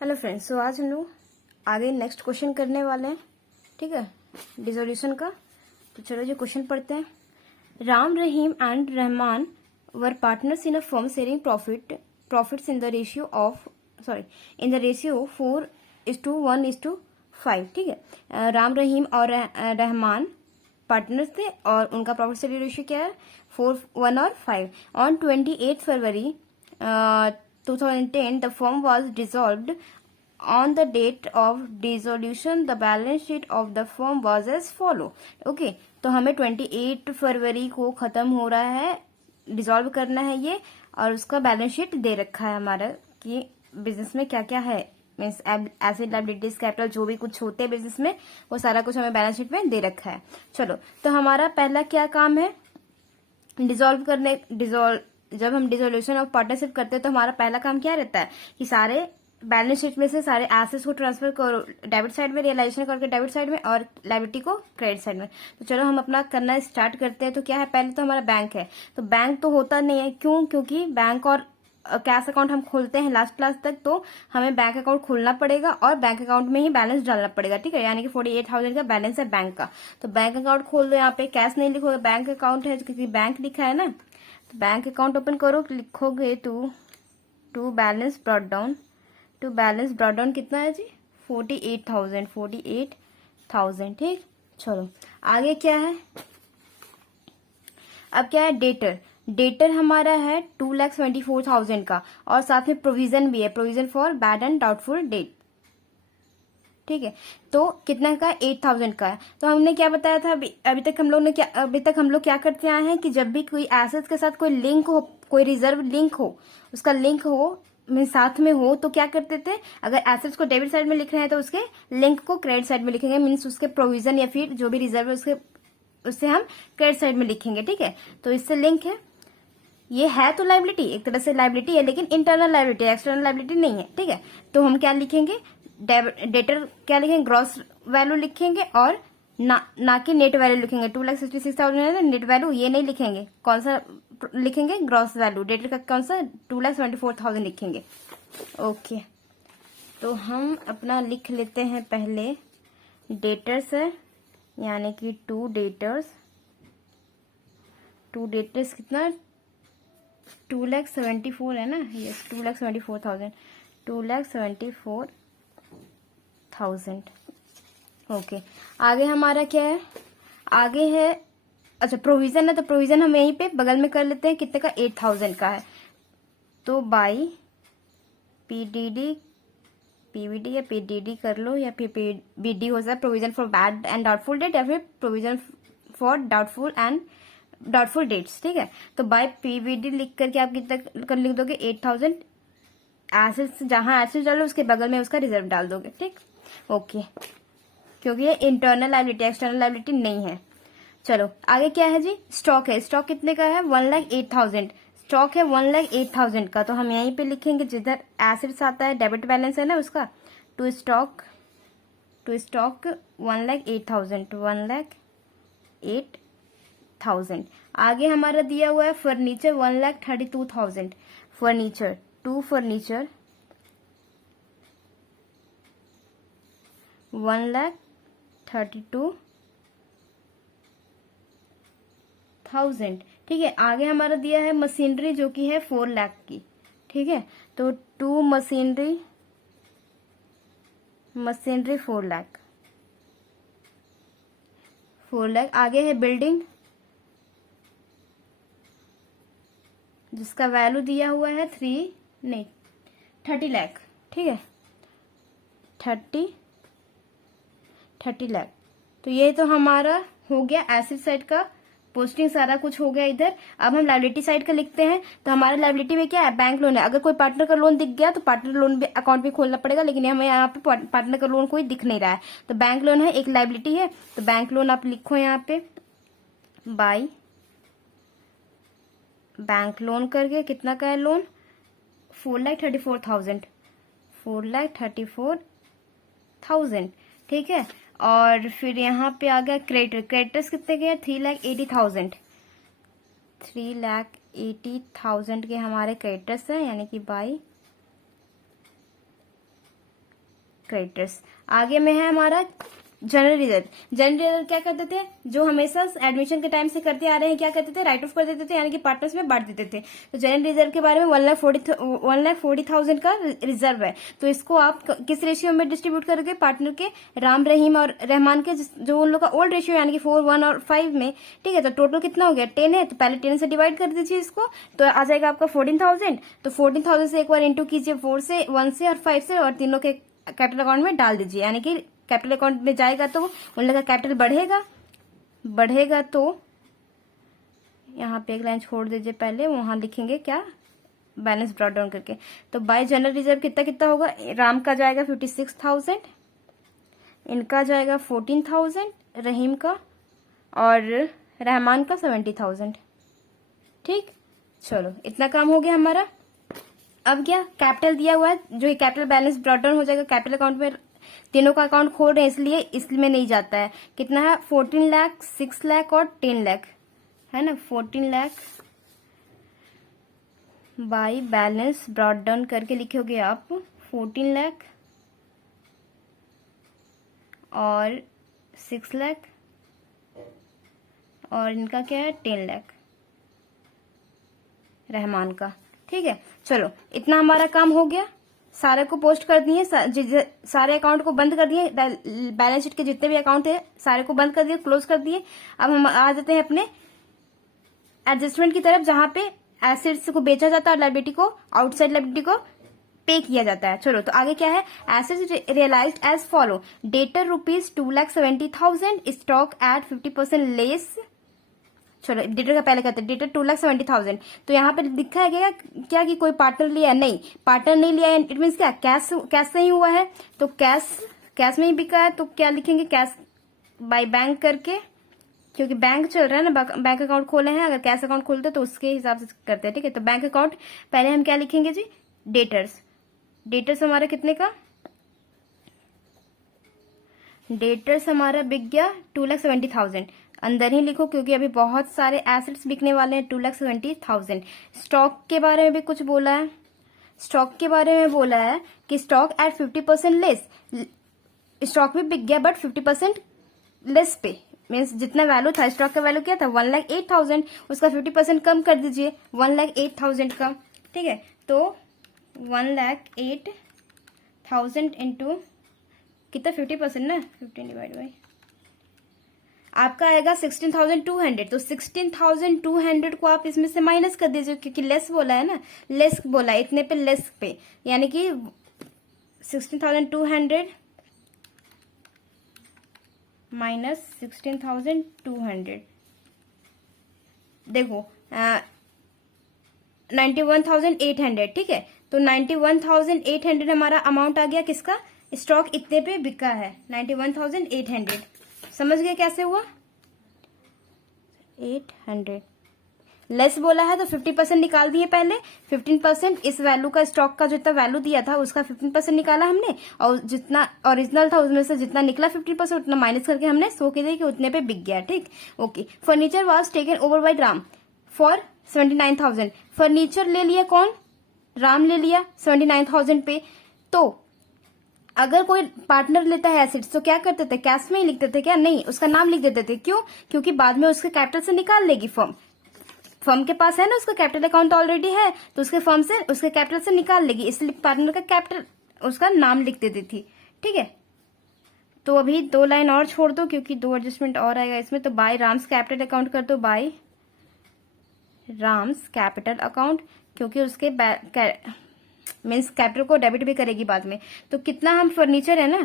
Hello friends, सो आज हम लोग आगे नेक्स्ट क्वेश्चन करने वाले हैं। ठीक है, डिसोल्यूशन का। तो चलो जी क्वेश्चन पढ़ते हैं। Ram, Rahim and Rahman were partners in a firm sharing profits in the ratio 4:1:5। ठीक है, राम, रहीम और रहमान पार्टनर्स थे और उनका प्रॉफिट शेयरिंग रेशियो क्या है? 4, 1 और 5। On 28 February 2010 the firm was dissolved. On the date of dissolution the balance sheet of the firm was as follow. Okay, तो हमें 28 फरवरी को खत्म हो रहा है, डिसॉल्व करना है ये, और उसका बैलेंस शीट दे रखा है हमारा कि बिजनेस में क्या क्या है, मीन्स एसेट, लायबिलिटीज, कैपिटल, जो भी कुछ होते हैं बिजनेस में वो सारा कुछ हमें बैलेंस शीट में दे रखा है। चलो, तो हमारा पहला क्या काम है? जब हम डिसोल्यूशन ऑफ पार्टनरशिप करते हैं तो हमारा पहला काम क्या रहता है कि सारे बैलेंस शीट में से सारे एसेट्स को ट्रांसफर करो डेबिट साइड में, रियलाइजेशन करके डेबिट साइड में, और लायबिलिटी को क्रेडिट साइड में। तो चलो हम अपना करना स्टार्ट करते हैं। तो क्या है, पहले तो हमारा बैंक है। तो बैंक तो होता नहीं है, क्यों? क्योंकि बैंक और कैश अकाउंट हम खोलते हैं लास्ट क्लास तक, तो हमें बैंक अकाउंट खोलना पड़ेगा और बैंक अकाउंट में ही बैलेंस डालना पड़ेगा। ठीक है, यानी कि 48,000 का बैलेंस है बैंक का। तो बैंक अकाउंट खोल दो, यहाँ पे कैश नहीं लिखोगे, बैंक अकाउंट है क्योंकि बैंक लिखा है ना। तो बैंक अकाउंट ओपन करो, लिखोगे to balance brought down. To balance brought down कितना है जी? 48,000। ठीक, चलो आगे क्या है? अब क्या है? डेटर हमारा है 2,24,000 का, और साथ में प्रोविजन भी है, provision for bad and doubtful debt. ठीक है, तो कितना का? 8,000 का है। तो हमने क्या बताया था अभी तक हम लोग क्या करते आए हैं कि जब भी कोई एसेट्स के साथ कोई लिंक हो, कोई रिजर्व लिंक हो, उसका लिंक हो में साथ में हो, तो क्या करते थे? अगर एसेट्स को डेबिट साइड में लिख रहे हैं तो उसके लिंक को क्रेडिट साइड में लिखेंगे, मीन्स उसके प्रोविजन या फिर जो भी रिजर्व है उससे हम क्रेडिट साइड में लिखेंगे। ठीक है, तो इससे लिंक है, ये है तो लाइबिलिटी, एक तरह से लाइबिलिटी है, लेकिन इंटरनल लाइबिलिटी, एक्सटर्नल लाइबिलिटी नहीं है। ठीक है, तो हम क्या लिखेंगे? डेटर क्या लिखेंगे? ग्रॉस वैल्यू लिखेंगे, और ना कि नेट वैल्यू लिखेंगे। 2,66,000 है ना नेट वैल्यू, ये नहीं लिखेंगे। कौन सा लिखेंगे? Gross value. डेटर का कौन सा? 2,24,000 लिखेंगे। ओके, तो हम अपना लिख लेते हैं पहले। डेटर्स है, यानी कि टू डेटर्स कितना? 2,74,000 है ना। यस, 2,74,000। 2,74,000। ओके, आगे हमारा क्या है? आगे है, अच्छा प्रोविजन है, तो प्रोविजन हम यहीं पे बगल में कर लेते हैं। कितने का? 8,000 का है। तो बाई पीवीडी या पीडीडी कर लो, या फिर पीबीडी हो जाए, provision for bad and doubtful debt, या फिर प्रोविजन फॉर डाउटफुल डेट्स। ठीक है, तो बाय पीवीडी लिख करके आप कितना कर लिख दोगे? 8,000। एसेट्स, जहां एसेट्स डालो उसके बगल में उसका रिजर्व डाल दोगे। ठीक, ओके, क्योंकि ये इंटरनल लायबिलिटी, एक्सटर्नल लायबिलिटी नहीं है। चलो आगे क्या है जी? स्टॉक है। स्टॉक कितने का है? 1,08,000। स्टॉक है 1,08,000 का, तो हम यहीं पे लिखेंगे जिधर एसेट्स आता है, डेबिट बैलेंस है ना उसका, टू स्टॉक 1,08,000, 1,08,000। आगे हमारा दिया हुआ है फर्नीचर 1,32,000। फर्नीचर 1,32,000। ठीक है, आगे हमारा दिया है मशीनरी जो कि है 4 लाख की। ठीक है, तो टू मशीनरी 4 लाख। आगे है बिल्डिंग जिसका वैल्यू दिया हुआ है 30 लाख। ठीक है, 30 लाख। तो ये तो हमारा हो गया एसेट साइड का पोस्टिंग, सारा कुछ हो गया इधर। अब हम लायबिलिटी साइड का लिखते हैं। तो हमारा लायबिलिटी में क्या है? बैंक लोन है। अगर कोई पार्टनर का लोन दिख गया तो पार्टनर लोन भी अकाउंट भी खोलना पड़ेगा, लेकिन हमें यहाँ पे पार्टनर का लोन कोई दिख नहीं रहा है। तो बैंक लोन है, एक लायबिलिटी है, तो बैंक लोन आप लिखो यहाँ पे बाई बैंक लोन करके। कितना का है लोन? 4,34,000। 4,34,000। ठीक है, और फिर यहाँ पे आ गया क्रेडिटर्स कितने के? 3,80,000। 3,80,000 के हमारे क्रेडिटर्स हैं, यानी कि बाई क्रेडिटर्स। आगे में है हमारा जनरल रिजर्व। जनरल रिजर्व क्या करते थे, जो हमेशा एडमिशन के टाइम से करते आ रहे हैं, क्या करते थे, राइट ऑफ कर देते थे, यानी कि पार्टनर्स में बांट देते थे। तो जनरल रिजर्व के बारे में 1,40,000 का रिजर्व है। तो इसको आप किस रेशियो में डिस्ट्रीब्यूट करोगे, पार्टनर के राम रहीम और रहमान के, जो उन लोग का ओल्ड रेशियो यानी कि 4, 1 और 5 में। ठीक है, तो टोटल कितना हो गया, 10 है, तो पहले 10 से डिवाइड कर दीजिए इसको, तो आ जाएगा आपका 14,000। तो 14,000 से एक बार इंटू कीजिए 4 से, 1 से और 5 से, और तीनों के कैपिटल अकाउंट में डाल दीजिए, यानी कि कैपिटल अकाउंट में जाएगा तो उन लोग का कैपिटल बढ़ेगा। तो यहाँ पे एक लाइन छोड़ दीजिए, पहले वहां लिखेंगे क्या, बैलेंस ब्रॉट डाउन करके। तो बाय जनरल रिजर्व कितना कितना होगा, राम का जाएगा 56,000, इनका जाएगा 14,000, रहीम का और रहमान का 70,000। ठीक, चलो इतना काम हो गया हमारा। अब क्या, कैपिटल दिया हुआ है, जो कैपिटल बैलेंस ब्रॉट डाउन हो जाएगा कैपिटल अकाउंट में। तीनों का अकाउंट खोल रहे हैं इसलिए में नहीं जाता है। कितना है, 14 लाख, 6 लाख और 10 लाख है ना। 14 lakh by balance brought down करके लिखोगे आप 14 लाख और 6 लाख और इनका क्या है 10 लाख रहमान का। ठीक है, चलो इतना हमारा काम हो गया। सारे को पोस्ट कर दिए, सारे अकाउंट को बंद कर दिए, बैलेंस शीट के जितने भी अकाउंट थे सारे को बंद कर दिए, क्लोज कर दिए। अब हम आ जाते हैं अपने एडजस्टमेंट की तरफ, जहां पे एसेट्स को बेचा जाता है और लायबिलिटी को, आउटसाइड लायबिलिटी को पे किया जाता है। चलो तो आगे क्या है, assets realised as follow, debtor ₹2,70,000, stock at 50% less. चलो डेटर का पहले कहते हैं, डेटर 2,70,000। तो यहाँ पे लिखा है क्या कि कोई पार्टनर लिया, नहीं पार्टनर नहीं लिया है, इट मीन्स क्या, कैश से ही हुआ है। तो कैश में ही बिका है, तो क्या लिखेंगे, कैश बाय बैंक करके, क्योंकि बैंक चल रहा है ना, बैंक अकाउंट खोले हैं, अगर कैश अकाउंट खोलते तो उसके हिसाब से करते हैं। ठीक है, तो बैंक अकाउंट पहले हम क्या लिखेंगे जी, डेटर्स हमारा कितने का, डेटर्स हमारा बिक गया 2,70,000। अंदर ही लिखो क्योंकि अभी बहुत सारे एसेट्स बिकने वाले हैं। 2,70,000। स्टॉक के बारे में भी कुछ बोला है, स्टॉक के बारे में बोला है कि स्टॉक एट 50% लेस, स्टॉक भी बिक गया बट 50% लेस पे, मीन्स जितना वैल्यू था, स्टॉक का वैल्यू क्या था 1,08,000, उसका 50% कम कर दीजिए 1,08,000 का। ठीक है, तो 1,08,000 इंटू कितना 50% ना, 15 डिवाइड बाई आपका आएगा 16,200। तो 16,200 को आप इसमें से माइनस कर दीजिए, क्योंकि लेस बोला है ना, लेस बोला है, इतने पे लेस पे, यानी कि 16,200 माइनस 16,200, देखो 91,800। ठीक है, तो 91,800 हमारा अमाउंट आ गया, किसका, स्टॉक इतने पे बिका है 91,800। समझ गए कैसे हुआ, 800 लेस बोला है तो 50% निकाल दिए पहले, 15% इस वैल्यू का, स्टॉक का जितना वैल्यू दिया था उसका 15% निकाला हमने, और जितना ओरिजिनल था उसमें से जितना निकला 15% उतना माइनस करके हमने सो के दिया कि उतने पे बिक गया। ठीक, okay. Furniture was taken over by Ram for 79,000। Furniture ले लिया कौन, राम ले लिया 79,000 पे। तो अगर कोई पार्टनर लेता है एसेट्स तो क्या करते थे, कैश में ही लिखते थे क्या, नहीं उसका नाम लिख देते थे। क्यों, क्योंकि बाद में उसके कैपिटल से निकाल लेगी फर्म के पास है ना, उसका कैपिटल अकाउंट ऑलरेडी है, तो उसके फर्म से, उसके कैपिटल से निकाल लेगी, इसलिए पार्टनर का कैपिटल, उसका नाम लिख देती थी। ठीक है, तो अभी 2 लाइन और छोड़ दो क्योंकि 2 एडजस्टमेंट और आएगा इसमें। तो बाय राम्स कैपिटल अकाउंट कर दो, बाय राम्स कैपिटल अकाउंट, क्योंकि उसके मीन्स कैपिटल को डेबिट भी करेगी बाद में। तो कितना, हम फर्नीचर है ना,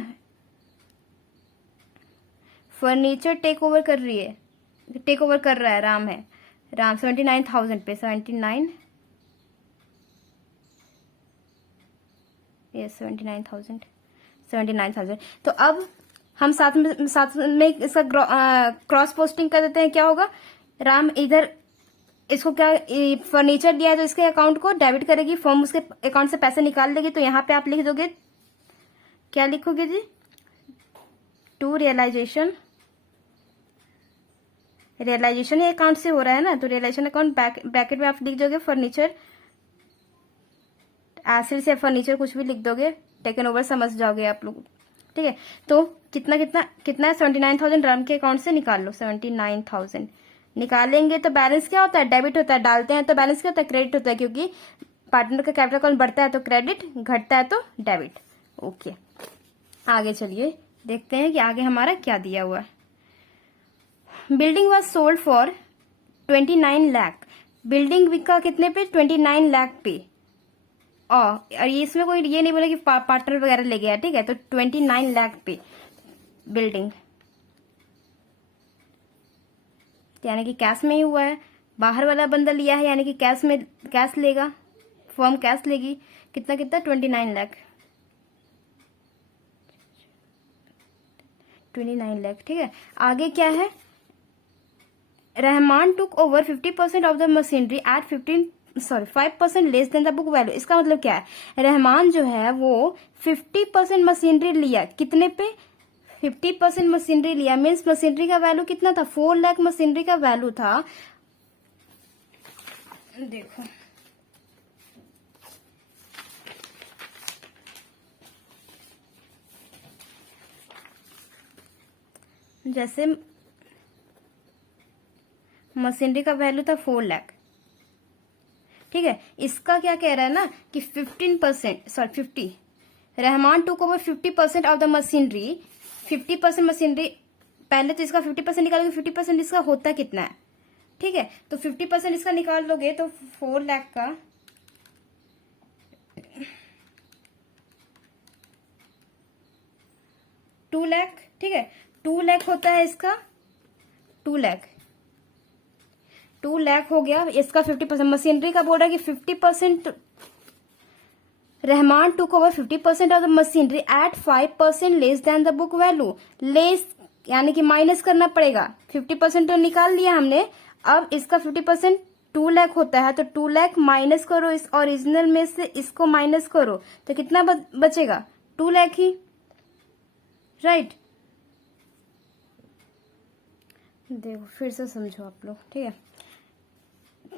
फर्नीचर टेक ओवर कर रहा है राम, है राम 79,000 पे, 79,000। तो अब हम साथ में इसका क्रॉस पोस्टिंग कर देते हैं। क्या होगा, राम इधर इसको क्या, फर्नीचर दिया है तो इसके अकाउंट को डेबिट करेगी, फर्म उसके अकाउंट से पैसे निकाल देगी। तो यहाँ पे आप लिख दोगे, क्या लिखोगे जी, टू रियलाइजेशन ये अकाउंट से हो रहा है ना, तो रियलाइजेशन अकाउंट ब्रैकेट में आप लिख दोगे फर्नीचर एसेट्स या फर्नीचर कुछ भी लिख दोगे, टेकन ओवर समझ जाओगे आप लोग। ठीक है, तो कितना कितना कितना है 79,000 राम के अकाउंट से निकाल लो। 79,000 निकालेंगे तो बैलेंस क्या होता है, डेबिट होता है, डालते हैं तो बैलेंस क्या होता है, क्रेडिट होता है, क्योंकि पार्टनर का कैपिटल अकाउंट बढ़ता है तो क्रेडिट, घटता है तो डेबिट। ओके, आगे चलिए देखते हैं कि आगे हमारा क्या दिया हुआ है। Building was sold for 29 lakh. Building बिका कितने पे, 29 लाख पे। और इसमें कोई ये नहीं बोला कि पार्टनर वगैरह ले गया, ठीक है, तो 29 लाख पे बिल्डिंग, यानी कि कैश में ही हुआ है। बाहर वाला बंदा लिया है यानी कि कैश में, कैश लेगा, फर्म कैश लेगी। कितना कितना 29 लाख, 29 लाख, ठीक है। आगे क्या है, Rahman took over 50% of the machinery at 5% less than the book value. इसका मतलब क्या है, रहमान जो है वो 50% मशीनरी लिया, कितने पे, 50% मशीनरी लिया, मीन्स मशीनरी का वैल्यू कितना था, 4 लाख मशीनरी का वैल्यू था। देखो जैसे मशीनरी का वैल्यू था 4 लाख, ठीक है। इसका क्या कह रहा है ना कि 50, Rahman took over 50% of the machinery, 50% machinery, पहले तो इसका 50% निकालोगे, 50% इसका होता कितना है, ठीक है। तो 50% इसका निकाल लोगे तो 4 लाख का 2 लाख, ठीक है, 2 लाख होता है इसका, 2 लाख हो गया इसका 50%। मशीनरी का बोल रहा है कि 50%, Rahman took over 50% of the machinery at 5% less than the book value. Less यानी कि माइनस करना पड़ेगा, 50% तो निकाल लिया हमने, अब इसका 50% 2 लाख होता है, तो 2 लाख माइनस करो, इस ओरिजिनल में से इसको माइनस करो तो कितना बचेगा, 2 लाख ही, राइट। देखो फिर से समझो आप लोग, ठीक है।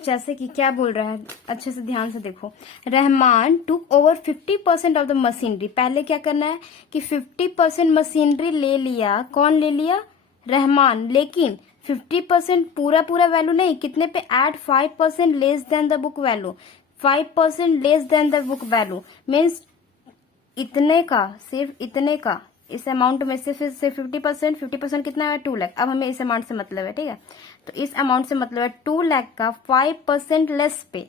जैसे कि क्या बोल रहा है, अच्छे से ध्यान से देखो, Rahman took over 50% of the machinery. पहले क्या करना है कि 50% मशीनरी ले लिया, कौन ले लिया, रहमान, लेकिन 50% पूरा वैल्यू नहीं, कितने पे, at 5% less than the book value. 5% less than the book value means इतने का, सिर्फ इतने का, इस अमाउंट में से फिर से 50% कितना है, 2 लाख। अब हमें इस अमाउंट से मतलब है, ठीक है, तो इस अमाउंट से मतलब है 2 लाख का 5% लेस पे,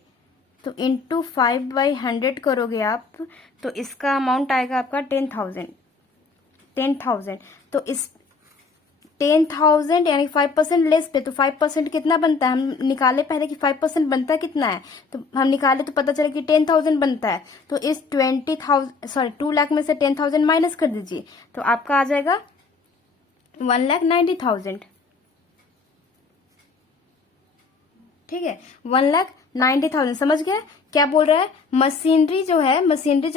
तो इंटू 5/100 करोगे आप, तो इसका अमाउंट आएगा आपका 10,000। तो इस 10,000 यानी 5% लेस पे, तो 5% कितना बनता है, हम निकाले पहले कि 5% बनता कितना है, तो हम निकाले तो पता चला कि 10,000 बनता है। तो इस 2 लाख में से 10,000 माइनस कर दीजिए, तो आपका आ जाएगा 1,90,000, ठीक है, 1,90,000। समझ गया क्या बोल रहा है, मशीनरी जो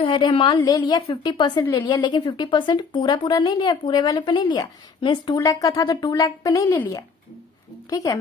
है रहमान ले लिया, 50% ले लिया, लेकिन 50% पूरा नहीं लिया, पूरे वाले पे नहीं लिया, मीन्स 2 लाख का था तो 2 लाख पे नहीं ले लिया, ठीक है,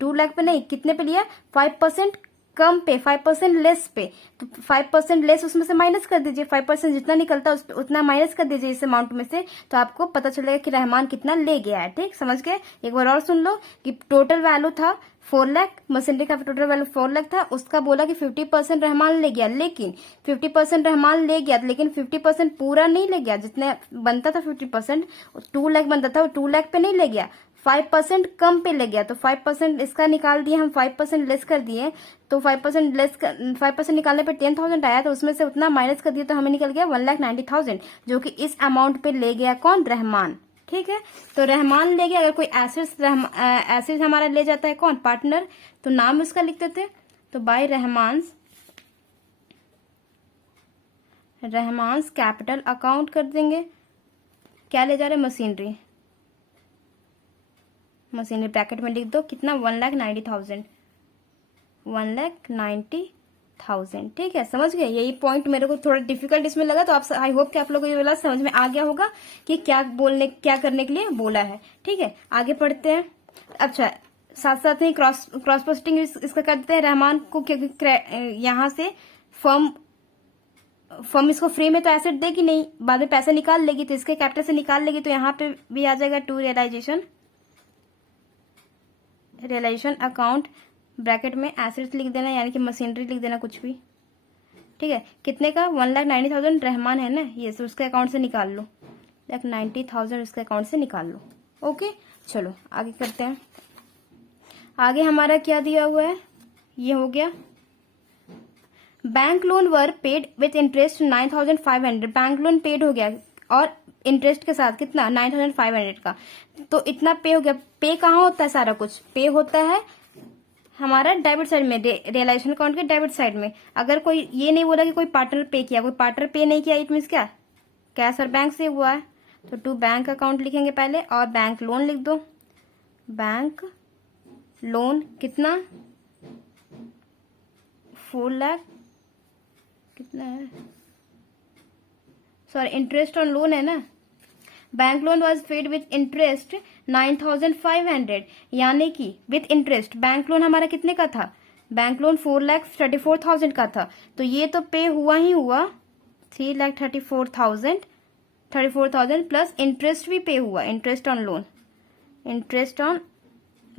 2 लाख पे नहीं, कितने पे लिया, 5% कम पे, 5% लेस पे, तो 5% लेस उसमें से माइनस कर दीजिए, 5% जितना निकलता है उतना माइनस कर दीजिए इस अमाउंट में से, तो आपको पता चलेगा कि रहमान कितना ले गया है, ठीक, समझ गए। एक बार और सुन लो कि टोटल वैल्यू था 4 लाख, मशीनरी का टोटल वैल्यू 4 लाख था, उसका बोला कि 50% रहमान ले गया, लेकिन 50% रहमान ले गया, लेकिन 50% पूरा नहीं ले गया, जितने बनता था 50%, 2 लाख बनता था, वो 2 लाख पे नहीं ले गया, 5% कम पे ले गया, तो 5% इसका निकाल दिए हम, 5% लेस कर दिए, तो 5% निकालने पे 10,000 आया, तो उसमें से उतना माइनस कर दिया, तो हमें निकल गया 1,90,000, जो कि इस अमाउंट पे ले गया कौन, रहमान, ठीक है। तो रहमान ले गया, अगर कोई एसेट्स हमारा ले जाता है कौन, पार्टनर, तो नाम उसका लिख देते, तो बाय रहमान्स कैपिटल अकाउंट कर देंगे। क्या ले जा रहे, मशीनरी ब्रैकेट में लिख दो, कितना, 1,90,000, 1,90,000, ठीक है, समझ गए। यही पॉइंट मेरे को थोड़ा डिफिकल्ट इसमें लगा, तो आप, आई होप कि आप लोगों को ये वाला समझ में आ गया होगा कि क्या करने के लिए बोला है, ठीक है। आगे पढ़ते हैं। अच्छा, साथ ही क्रॉस पोस्टिंग इसका कर देते हैं, रहमान को, क्योंकि यहाँ से फर्म फर्म इसको फ्री में तो एसेट देगी नहीं, बाद में पैसे निकाल लेगी, तो इसके कैपिटल से निकाल लेगी, तो यहाँ पे भी आ जाएगा टू रियलाइजेशन अकाउंट, ब्रैकेट में एसेट्स लिख देना, यानी कि मशीनरी लिख देना कुछ भी, ठीक है। कितने का? 1,90,000 रहमान है ना ये, तो उसके अकाउंट से निकाल लो, 1,90,000 उसके अकाउंट से निकाल लो। ओके, चलो आगे करते हैं। आगे हमारा क्या दिया हुआ है, ये हो गया bank loan were paid with interest 9,500, bank loan paid हो गया और इंटरेस्ट के साथ कितना? 9,500 का, तो इतना पे हो गया। पे कहाँ होता है? सारा कुछ पे होता है हमारा डेबिट साइड में, रियलाइजेशन अकाउंट के डेबिट साइड में। अगर कोई ये नहीं बोला कि कोई पार्टनर पे किया, कोई पार्टनर पे नहीं किया, इट मीन्स क्या? कैश और बैंक से हुआ है, तो टू बैंक अकाउंट लिखेंगे पहले और बैंक लोन लिख दो। बैंक लोन कितना? 4 लाख, कितना है, सॉरी इंटरेस्ट ऑन लोन है ना। Bank loan was paid with interest 9,500, यानी कि विथ इंटरेस्ट बैंक लोन हमारा कितने का था? बैंक लोन 4,34,000 का था, तो ये तो पे हुआ ही हुआ 3,34,000 प्लस इंटरेस्ट भी पे हुआ, इंटरेस्ट ऑन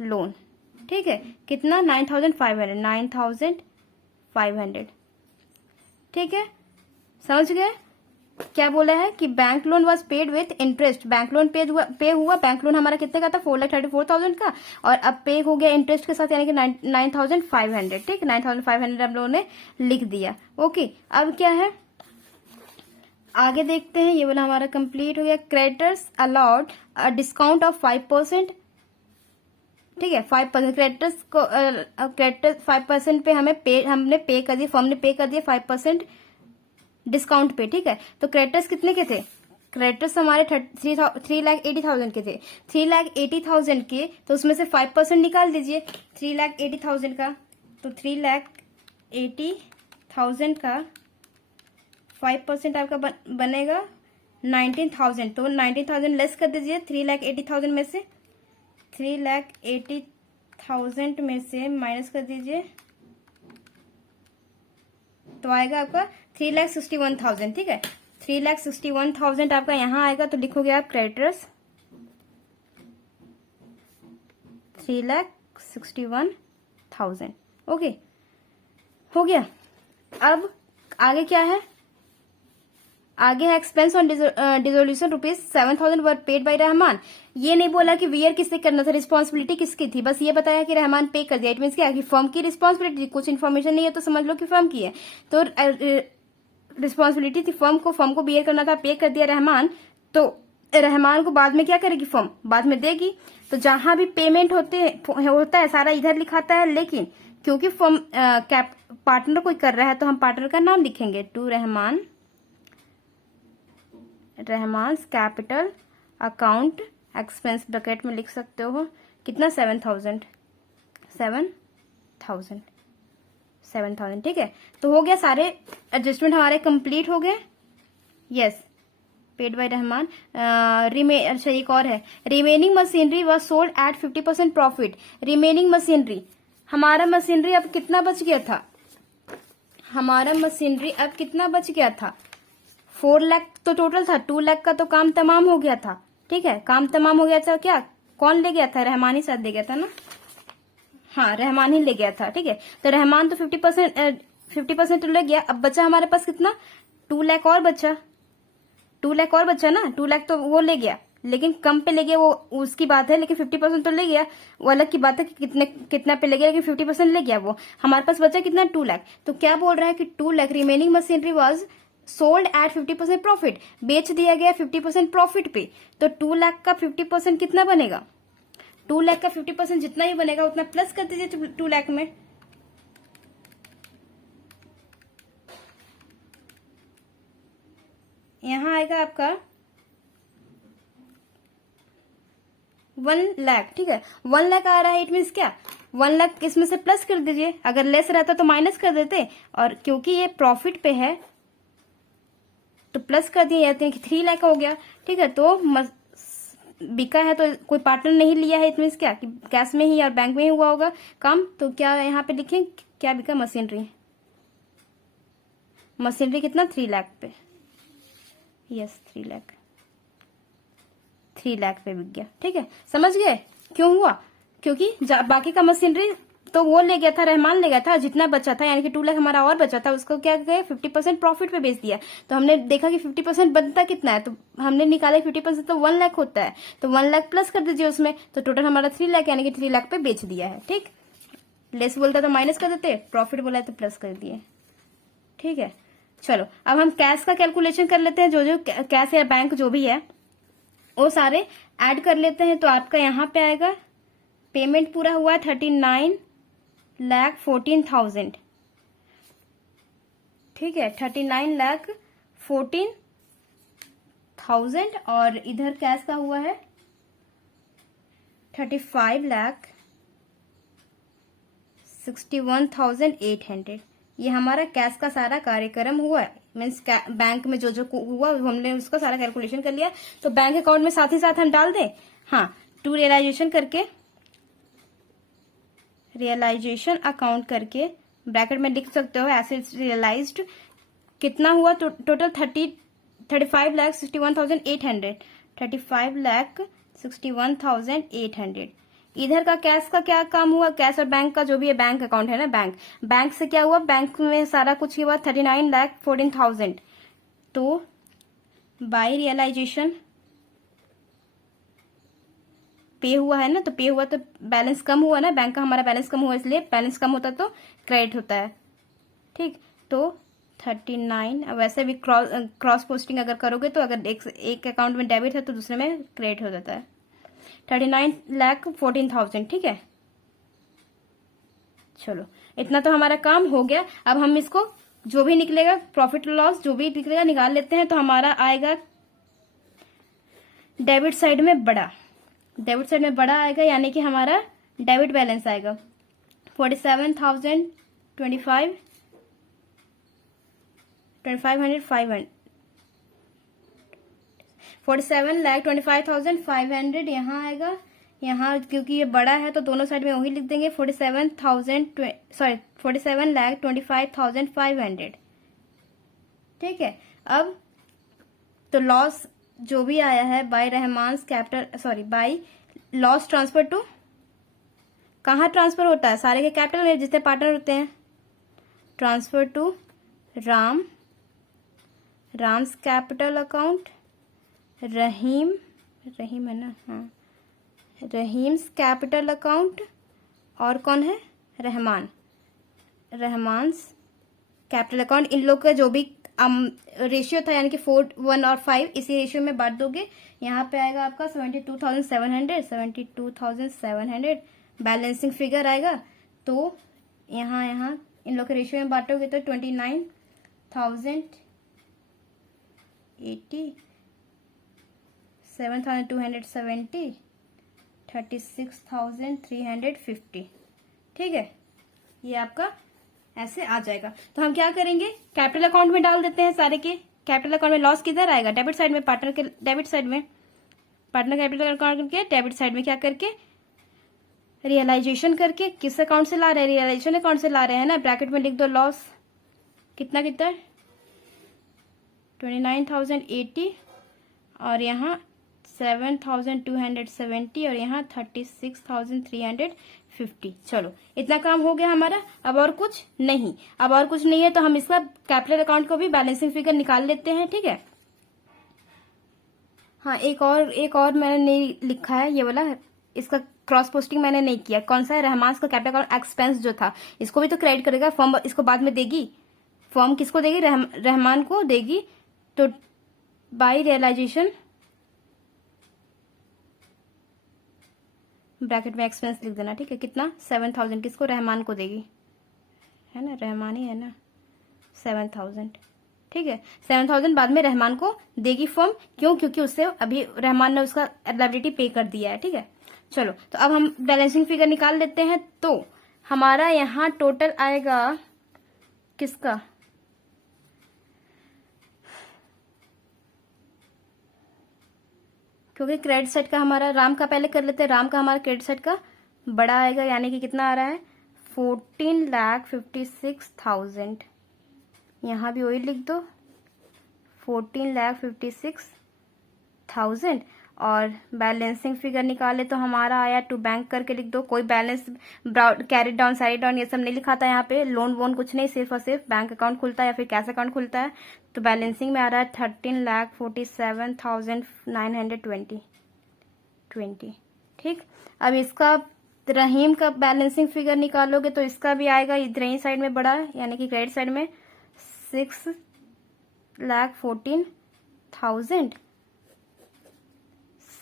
लोन, ठीक है। कितना? 9,500, ठीक है। समझ गए क्या बोला है कि bank loan was paid with interest, bank loan पे हुआ, बैंक लोन हमारा कितने का था? 4,34,000 का, और अब पे हो गया इंटरेस्ट के साथ, यानी कि 9,500, ठीक, 9,500 हम लोगों ने लिख दिया। ओके, अब क्या है आगे देखते हैं। ये वाला हमारा कंप्लीट हो गया। Creditors allowed a discount of 5%, ठीक है, 5%। क्रेडिटर्स को क्रेडिटर्स 5% पे हमने पे कर दिया, फर्म ने पे कर दिया 5% डिस्काउंट पे, ठीक है। तो क्रेडिटर्स कितने के थे? क्रेडिटर्स हमारे 3,80,000 के थे, 3,80,000 के, तो उसमें से 5% निकाल दीजिए 3,80,000 का, तो 3,80,000 का 5% आपका बनेगा 19,000, तो 19,000 लेस कर दीजिए 3,80,000 में से, 3,80,000 में से माइनस कर दीजिए, तो आएगा आपका 3,61,000, ठीक है। 3,61,000 आपका यहाँ आएगा, तो लिखोगे आप क्रेडिटर्स 3,61,000। ओके, हो गया। अब आगे क्या है? आगे है expense on dissolution ₹7,000 were paid by Rahman. ये नहीं बोला कि वीयर किससे करना था, रिस्पॉन्सिबिलिटी किसकी थी, बस ये बताया कि रहमान पे कर दिया। इट मीन्स क्या कि फर्म की रिस्पॉन्सिबिलिटी, कुछ इन्फॉर्मेशन नहीं है तो समझ लो कि फर्म की है, तो रिस्पॉन्सिबिलिटी थी फर्म को बियर करना था, पे कर दिया रहमान, तो रहमान को बाद में क्या करेगी? फर्म बाद में देगी। तो जहां भी पेमेंट होता है सारा इधर लिखाता है, लेकिन क्योंकि फर्म पार्टनर कोई कर रहा है तो हम पार्टनर का नाम लिखेंगे, to Rahman's capital account expense bracket में लिख सकते हो। कितना? 7,000, 7,000, ठीक है। तो हो गया, सारे एडजस्टमेंट हमारे कंप्लीट हो गए। Yes, paid by Rahman. अच्छा एक और है, remaining machinery was sold at 50% profit. Remaining machinery, हमारा मशीनरी अब कितना बच गया था? हमारा मशीनरी अब कितना बच गया था? 4 लाख तो टोटल था, 2 लाख का तो काम तमाम हो गया था, ठीक है। काम तमाम हो गया था, क्या कौन ले गया था? रहमान ही साथ ले गया था ना, हाँ रहमान ही ले गया था, ठीक है। तो रहमान तो 50% तो ले गया। अब बचा हमारे पास कितना? 2 लाख और बचा, 2 लाख और बचा ना, 2 लाख तो वो ले गया, लेकिन कम पे ले गया वो उसकी बात है, लेकिन 50% तो ले गया, वो अलग की बात है कि कितना पे ले गया, लेकिन 50% ले गया वो। हमारे पास बचा कितना? 2 लाख। तो क्या बोल रहा है कि 2 lakh remaining machinery was sold at 50% profit, बेच दिया गया 50% प्रॉफिट पे। तो 2 लाख का 50% कितना बनेगा? 2 लाख का 50% जितना ही बनेगा उतना प्लस कर दीजिए 2 लाख में। यहां आएगा आपका 1 लाख, ठीक है। 1 लाख आ रहा है, इट मीन्स क्या? 1 लाख इसमें से प्लस कर दीजिए, अगर लेस रहता तो माइनस कर देते, और क्योंकि ये प्रॉफिट पे है तो प्लस कर दिए जाते हैं कि 3 लाख हो गया, ठीक है। तो बिका है तो कोई पार्टनर नहीं लिया है, इट मीन्स क्या कि कैश में ही और बैंक में ही हुआ होगा काम। तो क्या यहाँ पे लिखें, क्या बिका? मशीनरी। मशीनरी कितना 3 लाख पे, यस 3 लाख, 3 लाख पे बिक गया। ठीक है, समझ गए क्यों हुआ? क्योंकि बाकी का मशीनरी तो वो ले गया था, रहमान ले गया था, जितना बचा था यानी कि 2 लाख हमारा और बचा था, उसको क्या गए 50% प्रॉफिट पे बेच दिया। तो हमने देखा कि 50% बनता कितना है, तो हमने निकाला 50% तो 1 लाख होता है, तो 1 लाख प्लस कर दीजिए उसमें, तो टोटल हमारा 3 लाख यानी कि 3 लाख पे बेच दिया है। ठीक, लेस बोलता तो माइनस कर देते, प्रॉफिट बोला तो प्लस कर दिए। ठीक है, चलो अब हम कैश का कैलकुलेशन कर लेते हैं। जो जो कैश या बैंक जो भी है वो सारे ऐड कर लेते हैं। तो आपका यहाँ पे आएगा पेमेंट पूरा हुआ है 39,14,000। ठीक है, 39,14,000 और इधर कैश का हुआ है 35,61,800। ये हमारा कैश का सारा कार्यक्रम हुआ है, मीन्स बैंक में जो जो हुआ हमने उसका सारा कैलकुलेशन कर लिया। तो बैंक अकाउंट में साथ ही साथ हम डाल दें, हाँ, टू रियलाइजेशन करके, रियलाइजेशन अकाउंट करके ब्रैकेट में लिख सकते हो एसेट्स रियलाइज्ड कितना हुआ, तो टोटल 35,61,800, 35,61,800। इधर का कैश का क्या काम हुआ, कैश और बैंक का जो भी है बैंक अकाउंट है ना, बैंक से क्या हुआ, बैंक में सारा कुछ हुआ 39,14,000। तो बाय रियलाइजेशन पे हुआ है ना, तो पे हुआ तो बैलेंस कम हुआ ना, बैंक का हमारा बैलेंस कम हुआ, इसलिए बैलेंस कम होता तो क्रेडिट होता है। ठीक, तो 39, वैसे भी क्रॉस पोस्टिंग अगर करोगे तो अगर एक अकाउंट में डेबिट है तो दूसरे में क्रेडिट हो जाता है। 39,14,000। ठीक है, चलो इतना तो हमारा काम हो गया। अब हम इसको जो भी निकलेगा प्रॉफिट लॉस जो भी निकलेगा निकाल लेते हैं। तो हमारा आएगा डेबिट साइड में बड़ा, डेबिट साइड में बड़ा आएगा यानी कि हमारा डेबिट बैलेंस आएगा 47,025 47,25,500 यहाँ आएगा। यहाँ क्योंकि ये बड़ा है तो दोनों साइड में वही लिख देंगे 47,25,500। ठीक है, अब तो लॉस जो भी आया है by Rahman's capital, by loss transfer to, कहाँ ट्रांसफर होता है, सारे के कैपिटल में जितने पार्टनर होते हैं, transfer to Ram's capital account, Rahim है ना, हाँ, रहीम्स कैपिटल अकाउंट, और कौन है, रहमान्स कैपिटल अकाउंट। इन लोग का जो भी रेशियो था यानी कि 4, 1 और 5 इसी रेशियो में बांट दोगे। यहाँ पे आएगा आपका 72,700 बैलेंसिंग फिगर आएगा। तो यहाँ इन लोग के रेशियो में बांटोगे तो 29,080, 7,270, 36,350। ठीक है, ये आपका ऐसे आ जाएगा। तो हम क्या करेंगे, कैपिटल अकाउंट में डाल देते हैं सारे के। कैपिटल अकाउंट में लॉस किधर आएगा, डेबिट साइड में, पार्टनर के डेबिट साइड में, पार्टनर कैपिटल अकाउंट के डेबिट साइड में क्या करके रियलाइजेशन करके, किस अकाउंट से ला रहे हैं, रियलाइजेशन अकाउंट से ला रहे हैं ना, ब्रैकेट में लिख दो लॉस कितना 29,080 और यहाँ 7,270 और यहाँ 36,350। चलो इतना काम हो गया हमारा। अब और कुछ नहीं, अब और कुछ नहीं है तो हम इसका कैपिटल अकाउंट को भी बैलेंसिंग फिगर निकाल लेते हैं। ठीक है, हाँ, एक और मैंने नहीं लिखा है, ये वाला, इसका क्रॉस पोस्टिंग मैंने नहीं किया। कौन सा है, रहमान्स का कैपिटल अकाउंट एक्सपेंस जो था, इसको भी तो क्रेडिट करेगा फॉर्म, इसको बाद में देगी फॉर्म, किसको देगी, रहमान को देगी। तो बाय रियलाइजेशन ब्रैकेट में एक्सपेंस लिख देना। ठीक है, कितना 7,000 किसको, रहमान को देगी, है ना, रहमान ही है ना, 7,000। ठीक है, 7,000 बाद में रहमान को देगी फर्म, क्यों, क्योंकि उससे अभी रहमान ने उसका लायबिलिटी पे कर दिया है। ठीक है, चलो तो अब हम बैलेंसिंग फिगर निकाल लेते हैं। तो हमारा यहाँ टोटल आएगा किसका, क्योंकि क्रेडिट साइड का हमारा, राम का पहले कर लेते हैं, राम का हमारा क्रेडिट साइड का बड़ा आएगा यानी कि कितना आ रहा है 14,56,000। यहाँ भी वही लिख दो 14,56,000 और बैलेंसिंग फिगर निकाले तो हमारा आया टू बैंक करके लिख दो। कोई balance carry down side down ये सब नहीं लिखा था यहाँ पे, लोन वोन कुछ नहीं, सिर्फ और सिर्फ बैंक अकाउंट खुलता है या फिर कैश अकाउंट खुलता है। तो बैलेंसिंग में आ रहा है 13,47,920। ठीक, अब इसका रहीम का बैलेंसिंग फिगर निकालोगे तो इसका भी आएगा इधर ही साइड में बड़ा, यानी कि क्रेडिट साइड में 6,14,000,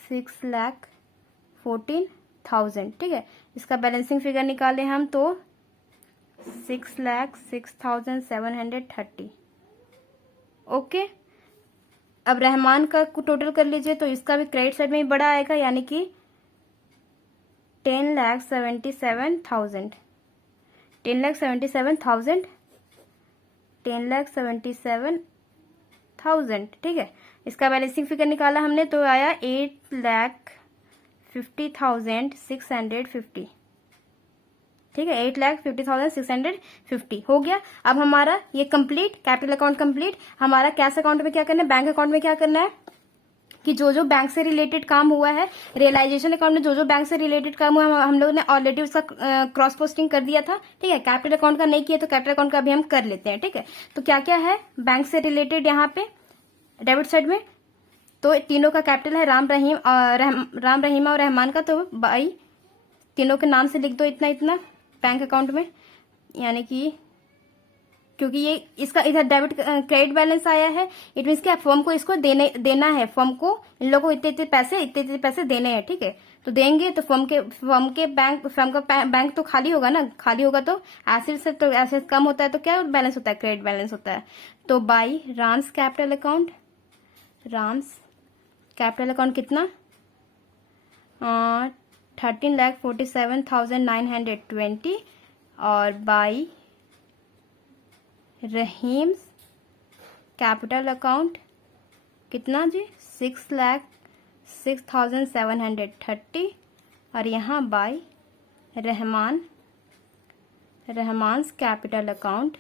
6,14,000। ठीक है, इसका बैलेंसिंग फिगर निकाले हम तो 6,06,730। ओके, अब रहमान का टोटल कर लीजिए तो इसका भी क्रेडिट साइड में ही बड़ा आएगा, यानी कि 10,77,000, 10,77,000, 10,77,000। ठीक है, इसका बैलेंसिंग फिगर निकाला हमने तो आया 8,50,650। ठीक है, 8,50,650 हो गया। अब हमारा ये कंप्लीट, कैपिटल अकाउंट कंप्लीट। हमारा कैश अकाउंट में क्या करना है, बैंक अकाउंट में क्या करना है कि जो जो बैंक से रिलेटेड काम हुआ है, रियलाइजेशन अकाउंट में जो जो बैंक से रिलेटेड काम हुआ है हम लोगों ने ऑलरेडी उसका क्रॉस पोस्टिंग कर दिया था। ठीक है, कैपिटल अकाउंट का नहीं किया तो कैपिटल अकाउंट का भी हम कर लेते हैं। ठीक है, तो क्या क्या है बैंक से रिलेटेड यहाँ पे डेबिट साइड में, तो तीनों का कैपिटल है राम रहीमा और रहमान का, तो भाई तीनों के नाम से लिख दो इतना इतना बैंक अकाउंट में, यानी कि क्योंकि ये इसका इधर डेबिट क्रेडिट बैलेंस आया है, इट मीन्स क्या फर्म को इसको देना है, फर्म को इन लोगों को इतने इतने पैसे देने हैं। ठीक है, तो देंगे तो फर्म का बैंक तो खाली होगा ना, खाली होगा तो एसेट से तो एसेट कम होता है तो क्या बैलेंस होता है, क्रेडिट बैलेंस होता है। तो by Ram's capital account, Ram's capital account कितना 13,47,920 और बाई रहीम्स कैपिटल अकाउंट कितना जी 6,06,730 और यहाँ बाई रहमान्स कैपिटल अकाउंट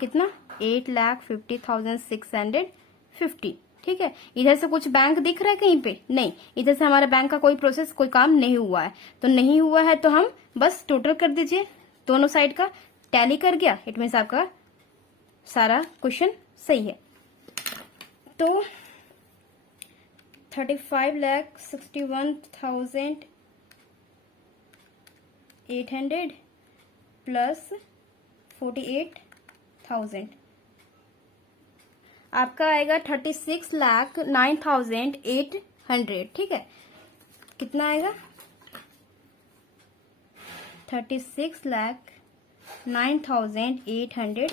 कितना 8,50,650। ठीक है, इधर से कुछ बैंक दिख रहा है कहीं पे नहीं, इधर से हमारा बैंक का कोई प्रोसेस कोई काम नहीं हुआ है, तो नहीं हुआ है तो हम बस टोटल कर दीजिए, दोनों साइड का टैली कर गया, इट मीन्स आपका सारा क्वेश्चन सही है। तो 35,61,800 प्लस 48,000 आपका आएगा 36,09,800। ठीक है, कितना आएगा 36,09,800।